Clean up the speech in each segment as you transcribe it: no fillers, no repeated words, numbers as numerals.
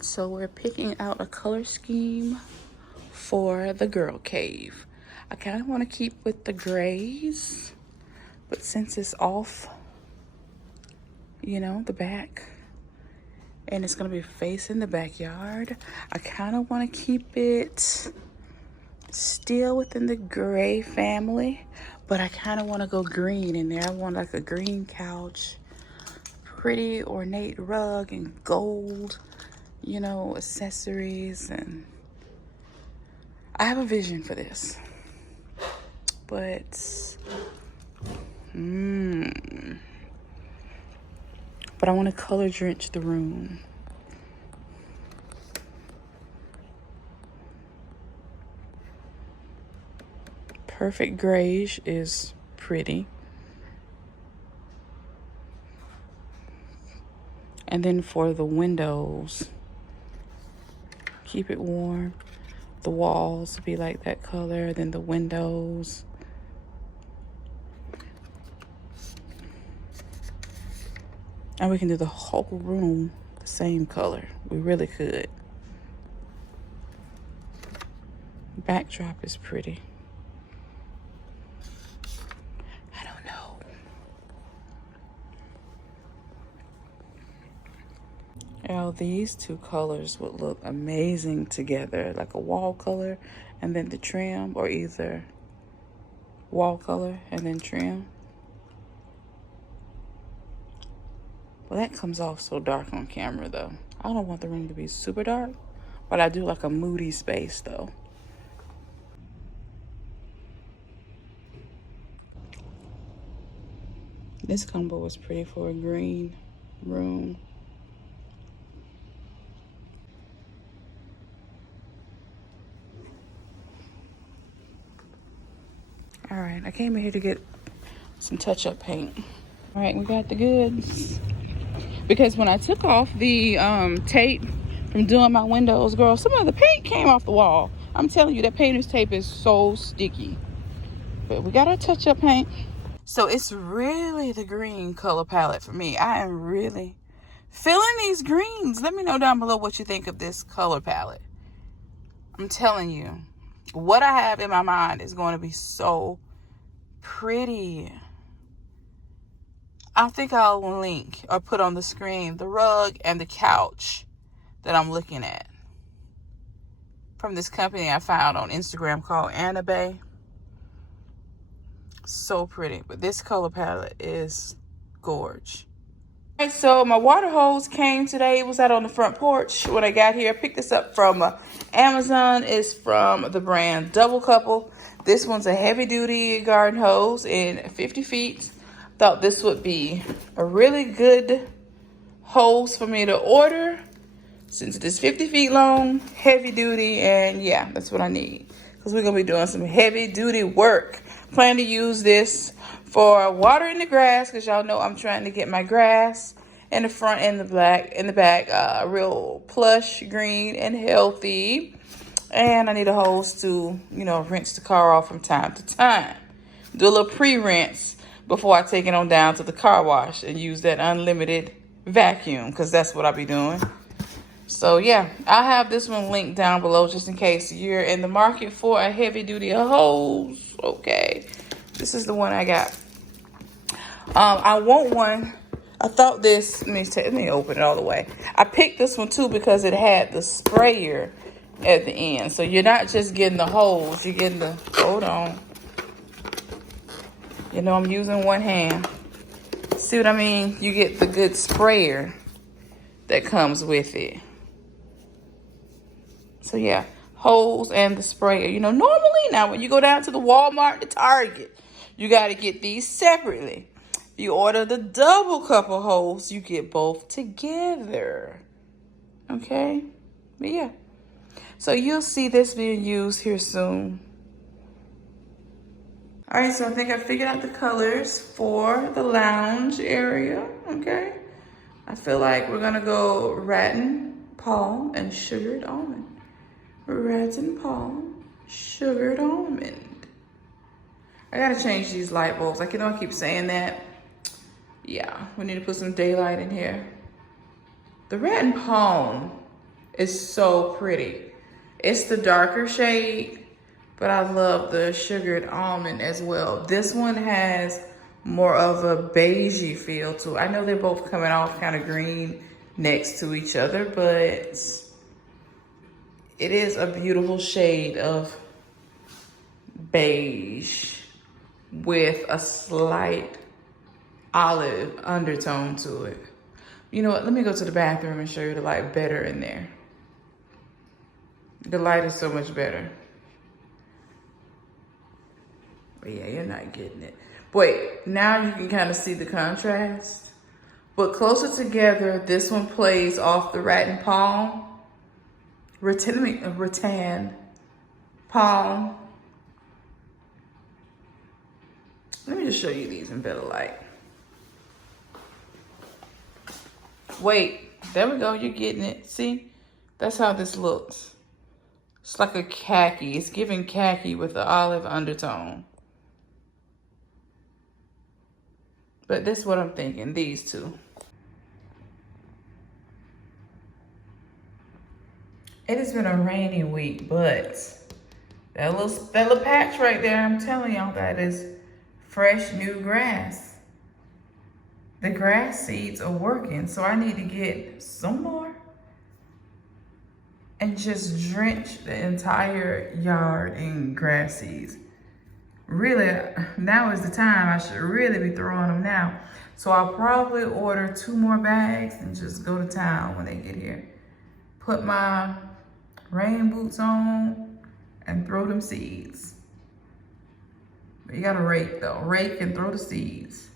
right, so we're picking out a color scheme for the girl cave. I kind of want to keep with the grays, but since it's off, you know, the back, and it's going to be facing the backyard, I kind of want to keep it still within the gray family, but I kind of want to go green in there. I want like a green couch, pretty ornate rug, and gold, you know, accessories. And I have a vision for this, but I want to color drench the room. Perfect grayish is pretty. And then for the windows, keep it warm. The walls be like that color, then the windows. And we can do the whole room the same color. We really could. Backdrop is pretty. I don't know. Now these two colors would look amazing together, like a wall color and then the trim, or either wall color and then trim. Well, that comes off so dark on camera though. I don't want the room to be super dark, but I do like a moody space though. This combo was pretty for a green room. All right, I came in here to get some touch-up paint. All right, we got the goods. Because when I took off the tape from doing my windows, girl, some of the paint came off the wall. I'm telling you, that painter's tape is so sticky. But we got our touch-up paint. So it's really the green color palette for me. I am really feeling these greens. Let me know down below what you think of this color palette. I'm telling you, what I have in my mind is going to be so pretty. I think I'll link or put on the screen the rug and the couch that I'm looking at from this company I found on Instagram called Anabe. So pretty, but this color palette is gorge. All right, so my water hose came today. It was out on the front porch when I got here. I picked this up from Amazon. It's from the brand Double Couple. This one's a heavy duty garden hose in 50 feet. Thought this would be a really good hose for me to order since it is 50 feet long, heavy duty, and yeah, that's what I need because we're gonna be doing some heavy duty work. Plan to use this for watering the grass because y'all know I'm trying to get my grass in the front and the back real plush, green, and healthy. And I need a hose to, you know, rinse the car off from time to time. Do a little pre-rinse before I take it on down to the car wash and use that unlimited vacuum because that's what I'll be doing. So yeah, I'll have this one linked down below just in case you're in the market for a heavy duty hose. Okay, this is the one I got. I want one. I thought this, let me open it all the way. I picked this one too because it had the sprayer at the end. So you're not just getting the hose, you're getting the, hold on. You know, I'm using one hand. See what I mean? You get the good sprayer that comes with it. So yeah, hose and the sprayer. You know, normally now when you go down to the Walmart, the Target, you got to get these separately. If you order the Double Couple hose, you get both together. Okay? But yeah. So you'll see this being used here soon. All right, so I think I figured out the colors for the lounge area, okay? I feel like we're gonna go rattan palm and sugared almond. Rattan palm, sugared almond. I gotta change these light bulbs. Like, you know, I keep saying that. Yeah, we need to put some daylight in here. The rattan palm It's so pretty. It's the darker shade, but I love the sugared almond as well. This one has more of a beigey feel to it. I know they're both coming off kind of green next to each other, but it is a beautiful shade of beige with a slight olive undertone to it. You know what? Let me go to the bathroom and show you the light better in there. The light is so much better. But yeah, you're not getting it. Wait, now you can kind of see the contrast. But closer together, this one plays off the rattan palm. Rattan palm. Let me just show you these in better light. Wait, there we go, you're getting it. See, that's how this looks. It's like a khaki. It's giving khaki with the olive undertone. But this is what I'm thinking, these two. It has been a rainy week, but that little patch right there, I'm telling y'all, that is fresh new grass. The grass seeds are working, so I need to get some more and just drench the entire yard in grass seeds. Really, now is the time. I should really be throwing them now. So I'll probably order 2 more bags and just go to town when they get here. Put my rain boots on and throw them seeds. But you gotta rake though. Rake and throw the seeds.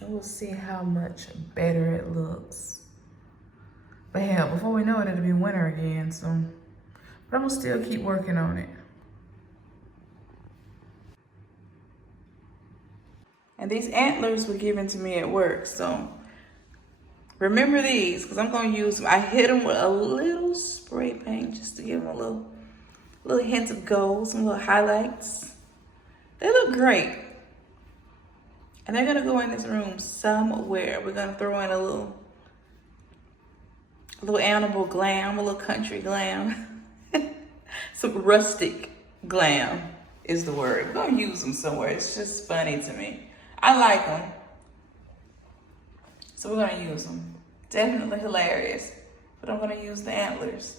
And we'll see how much better it looks. But hell, before we know it, it'll be winter again, so. But I'm gonna still keep working on it. And these antlers were given to me at work, so remember these, because I'm gonna use them. I hit them with a little spray paint just to give them a little hint of gold, some little highlights. They look great. And they're gonna go in this room somewhere. We're gonna throw in a little animal glam, a little country glam. Some rustic glam is the word. We're gonna use them somewhere. It's just funny to me. I like them. So we're gonna use them. Definitely hilarious. But I'm gonna use the antlers.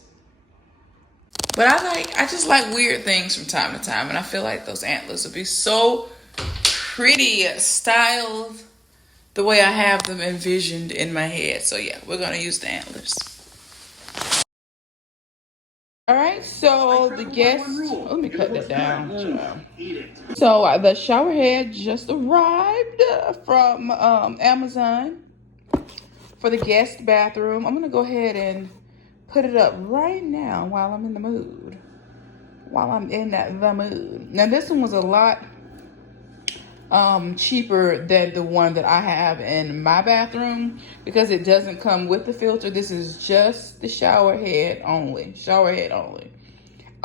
But I just like weird things from time to time. And I feel like those antlers would be so pretty styled the way I have them envisioned in my head. So yeah, we're gonna use the antlers. All right, so the guests, let me cut that down. So the shower head just arrived from Amazon for the guest bathroom. I'm gonna go ahead and put it up right now while I'm in the mood. Now this one was a lot cheaper than the one that I have in my bathroom because it doesn't come with the filter. This is just the shower head only. I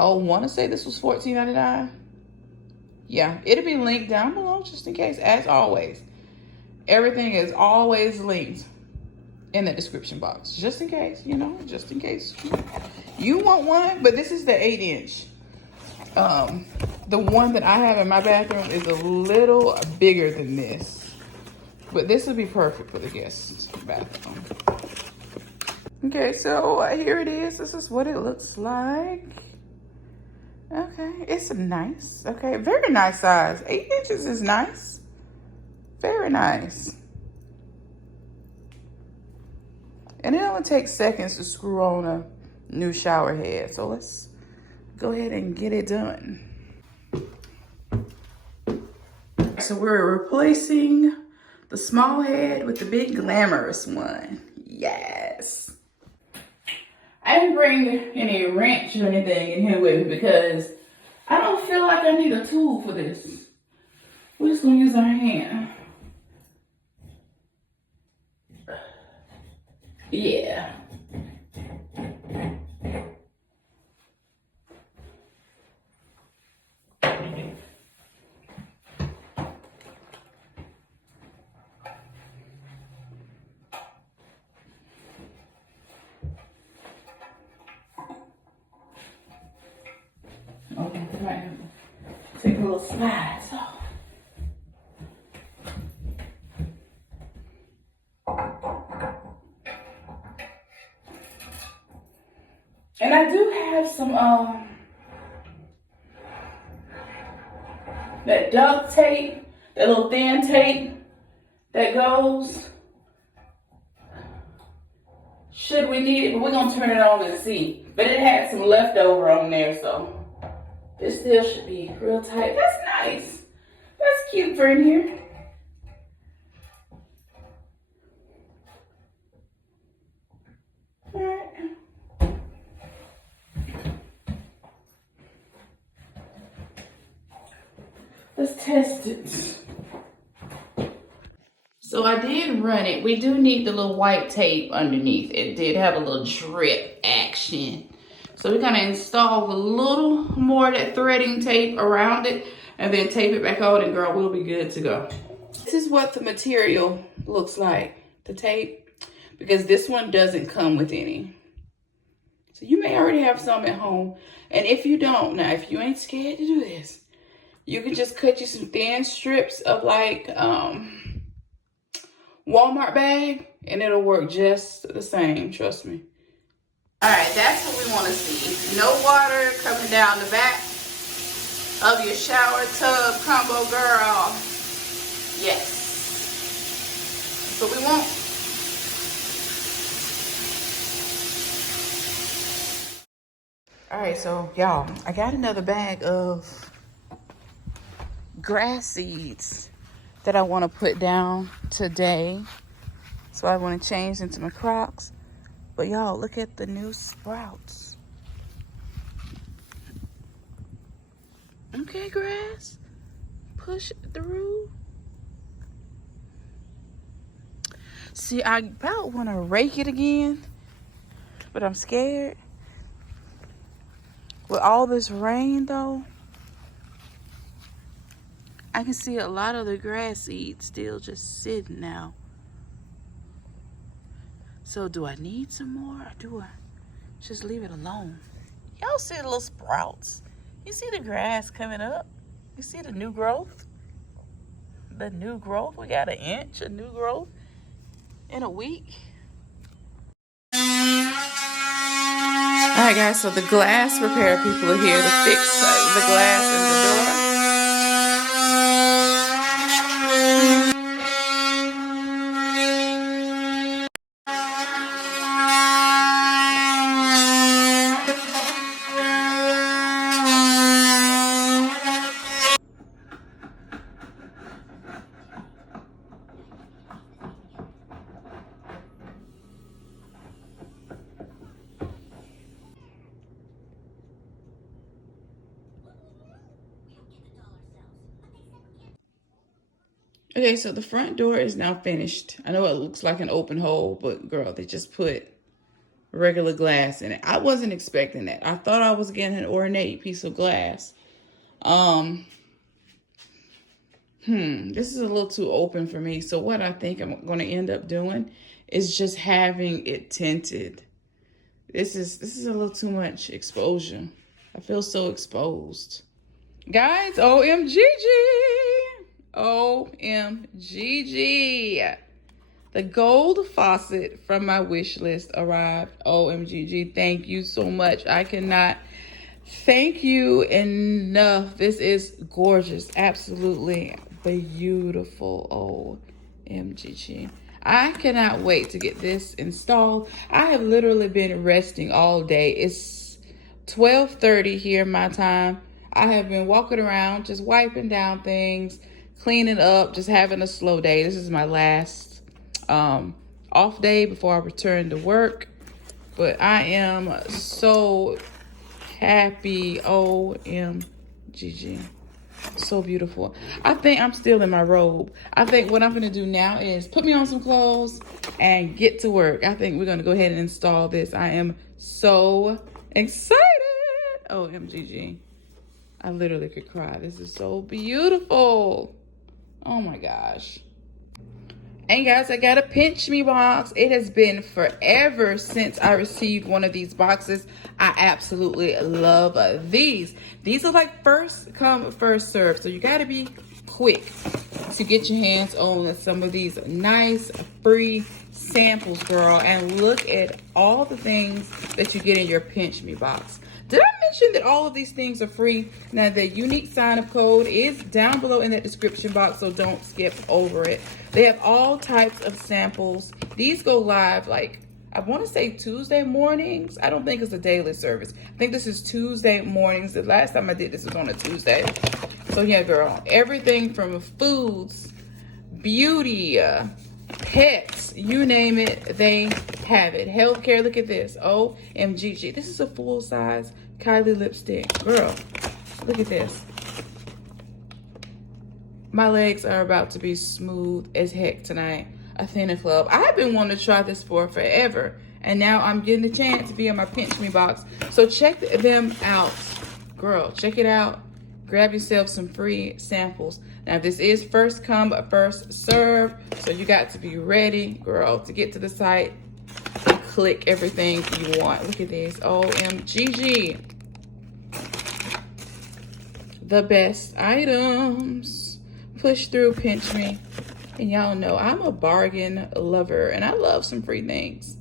want to say this was $14.99. Yeah, it'll be linked down below just in case, as always. Everything is always linked in the description box, just in case, just in case you want one. But this is the 8-inch. The one that I have in my bathroom is a little bigger than this, but this would be perfect for the guest bathroom. Okay, so here it is. This is what it looks like. Okay, it's nice. Okay, very nice size. 8 inches is nice. Very nice. And it only takes seconds to screw on a new shower head. So let's go ahead and get it done. So we're replacing the small head with the big glamorous one. Yes. I didn't bring any wrench or anything in here with me because I don't feel like I need a tool for this. We're just gonna use our hand. Yeah. little slides off. And I do have some that duct tape, that little thin tape that goes. Should we need it, but we're gonna turn it on and see. But it had some leftover on there, so this still should be real tight. That's nice. That's cute for in here. All right. Let's test it. So I did run it. We do need the little white tape underneath. It did have a little drip action. So we're gonna install a little more of that threading tape around it and then tape it back on, and girl, we'll be good to go. This is what the material looks like, the tape, because this one doesn't come with any. So you may already have some at home. And if you don't, now if you ain't scared to do this, you can just cut you some thin strips of like Walmart bag, and it'll work just the same, trust me. All right, that's what we want to see. No water coming down the back of your shower tub combo, girl. Yes. That's what we want. All right, so y'all, I got another bag of grass seeds that I want to put down today. So I want to change into my Crocs. But y'all, look at the new sprouts. Okay, grass. Push through. See, I about want to rake it again, but I'm scared. With all this rain, though, I can see a lot of the grass seeds still just sitting now. So do I need some more, or do I just leave it alone? Y'all see the little sprouts? You see the grass coming up? You see the new growth? The new growth, we got 1 inch of new growth in a week. All right, guys, so the glass repair people are here to fix the glass in the door. Okay, so the front door is now finished. I know it looks like an open hole, but girl, they just put regular glass in it. I wasn't expecting that. I thought I was getting an ornate piece of glass. This is a little too open for me. So what I think I'm going to end up doing is just having it tinted. This is a little too much exposure. I feel so exposed. Guys, OMGG. OMGG. The gold faucet from my wish list arrived. OMGG. Thank you so much. I cannot thank you enough. This is gorgeous. Absolutely beautiful. OMGG. I cannot wait to get this installed. I have literally been resting all day. It's 12:30 here my time. I have been walking around, just wiping down things, cleaning up, just having a slow day. This is my last off day before I return to work. But I am so happy. OMGG. So beautiful. I think I'm still in my robe. I think what I'm going to do now is put me on some clothes and get to work. I think we're going to go ahead and install this. I am so excited. OMGG. I literally could cry. This is so beautiful. Oh my gosh. And guys, I got a Pinchme box. It has been forever since I received one of these boxes. I absolutely love these. These are like first come, first serve. So you gotta be quick to get your hands on some of these nice free samples, girl. And look at all the things that you get in your Pinchme box. Did I mention that all of these things are free? Now, the unique sign-up code is down below in that description box, so don't skip over it. They have all types of samples. These go live, like, I want to say Tuesday mornings. I don't think it's a daily service. I think this is Tuesday mornings. The last time I did this was on a Tuesday. So, yeah, girl, everything from foods, beauty, pets, you name it, they have it. Healthcare, look at this. OMGG. This is a full-size Kylie lipstick. Girl, look at this. My legs are about to be smooth as heck tonight. Athena Club. I've been wanting to try this for forever, and now I'm getting the chance to be in my Pinchme box. So check them out. Girl, check it out. Grab yourself some free samples. Now, this is first come, first serve. So you got to be ready, girl, to get to the site and click everything you want. Look at this. OMGG. The best items. Push through Pinchme. And y'all know I'm a bargain lover, and I love some free things.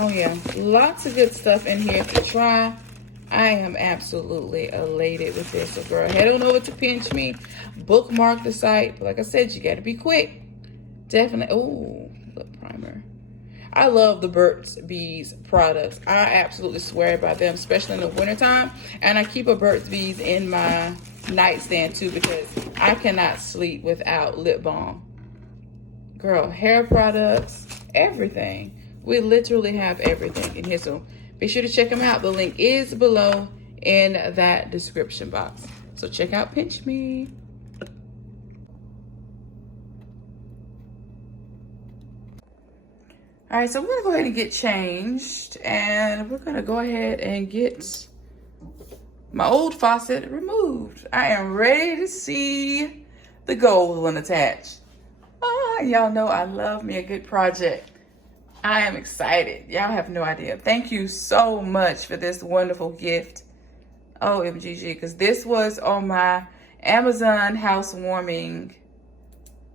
Oh yeah, lots of good stuff in here to try. I am absolutely elated with this. So girl, head on over to Pinchme, bookmark the site. But like I said, you gotta be quick. Definitely, oh, lip primer. I love the Burt's Bees products. I absolutely swear by them, especially in the wintertime. And I keep a Burt's Bees in my nightstand too, because I cannot sleep without lip balm. Girl, hair products, everything. We literally have everything in here, so be sure to check them out. The link is below in that description box. So check out Pinchme. All right, so we're gonna go ahead and get changed, and we're gonna go ahead and get my old faucet removed. I am ready to see the gold one attached. Y'all know I love me a good project. I am excited. Y'all have no idea. Thank you so much for this wonderful gift. OMGG, because this was on my Amazon housewarming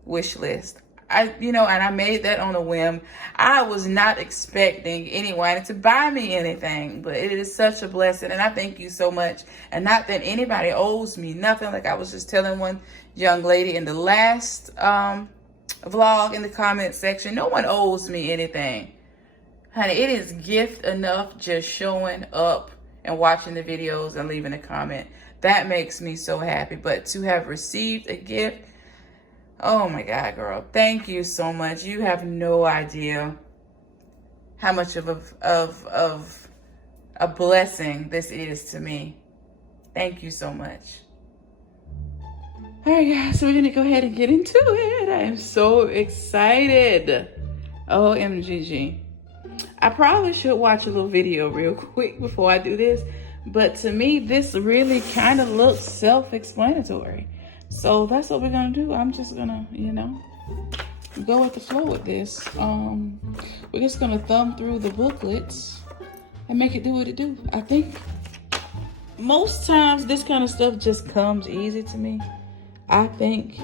wish list. And I made that on a whim. I was not expecting anyone to buy me anything, but it is such a blessing, and I thank you so much. And not that anybody owes me nothing. Like I was just telling one young lady in the last vlog in the comment section, no one owes me anything. Honey, it is gift enough just showing up and watching the videos and leaving a comment. That makes me so happy. But to have received a gift, oh my God, girl, thank you so much. You have no idea how much of a blessing this is to me. Thank you so much. All right, guys, so we're gonna go ahead and get into it. I am so excited. OMGG. I probably should watch a little video real quick before I do this, but to me, this really kind of looks self-explanatory. So that's what we're gonna do. I'm just gonna, go with the flow with this. We're just gonna thumb through the booklets and make it do what it do. I think most times this kind of stuff just comes easy to me. I think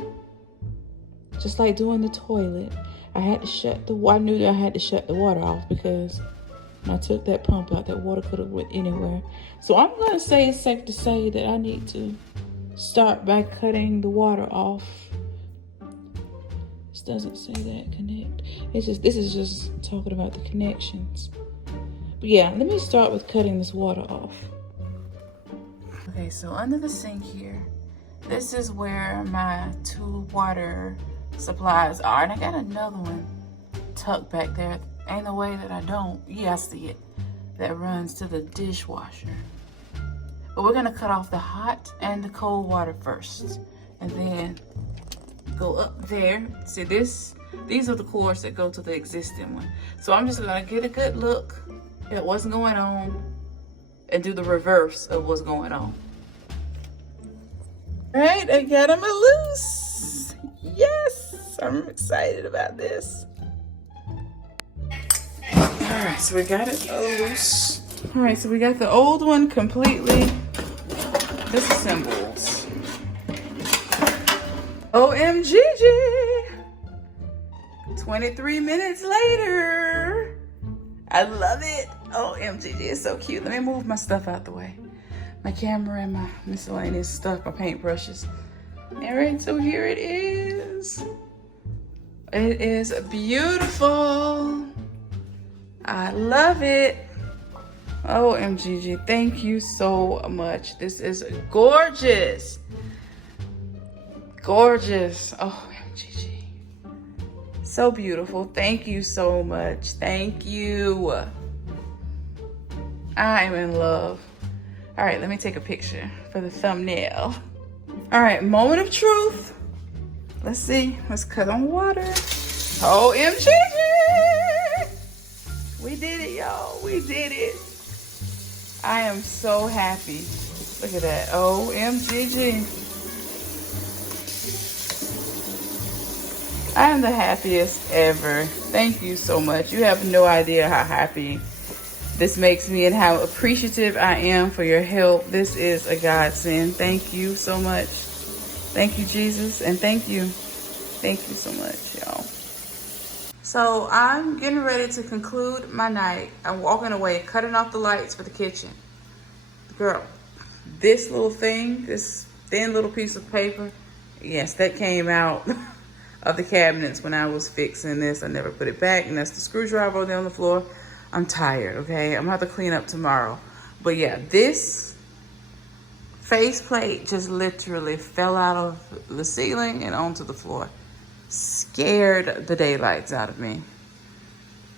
just like doing the toilet, I had to shut the water. I knew that I had to shut the water off because when I took that pump out, that water could have went anywhere. So I'm gonna say it's safe to say that I need to start by cutting the water off. This doesn't say that connect. This is just talking about the connections. But yeah, let me start with cutting this water off. Okay, so under the sink here, this is where my 2 water supplies are. And I got another one tucked back there. Ain't no way that I don't. Yeah, I see it. That runs to the dishwasher. But we're gonna cut off the hot and the cold water first. And then go up there. See this? These are the cords that go to the existing one. So I'm just gonna get a good look at what's going on and do the reverse of what's going on. All right, I got them loose. Yes, I'm excited about this. All right, so we got it loose. All right, so we got the old one completely disassembled. OMGG! 23 minutes later. I love it. OMGG, it's so cute. Let me move my stuff out the way. My camera and my miscellaneous stuff, my paintbrushes. All right, so here it is. It is beautiful. I love it. OMGG, thank you so much. This is gorgeous. Gorgeous. OMGG. So beautiful. Thank you so much. Thank you. I'm in love. All right, let me take a picture for the thumbnail. All right, moment of truth. Let's see. Let's cut on water. OMG! We did it, y'all. We did it. I am so happy. Look at that. OMGG. I am the happiest ever. Thank you so much. You have no idea how happy this makes me and how appreciative I am for your help. This is a godsend. Thank you so much. Thank you, Jesus, and thank you. Thank you so much, y'all. So I'm getting ready to conclude my night. I'm walking away, cutting off the lights for the kitchen. Girl, this little thing, this thin little piece of paper, yes, that came out of the cabinets when I was fixing this. I never put it back, and that's the screwdriver on the floor. I'm tired, okay? I'm gonna have to clean up tomorrow. But yeah, this faceplate just literally fell out of the ceiling and onto the floor. Scared the daylights out of me.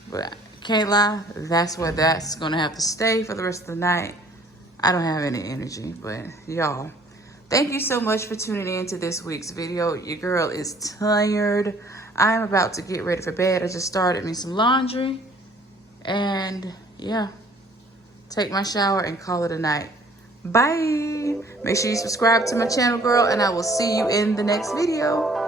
But can't lie, that's where that's gonna have to stay for the rest of the night. I don't have any energy, but y'all, thank you so much for tuning in to this week's video. Your girl is tired. I'm about to get ready for bed. I just started me some laundry. And yeah, take my shower and call it a night. Bye. Make sure you subscribe to my channel, girl, and I will see you in the next video.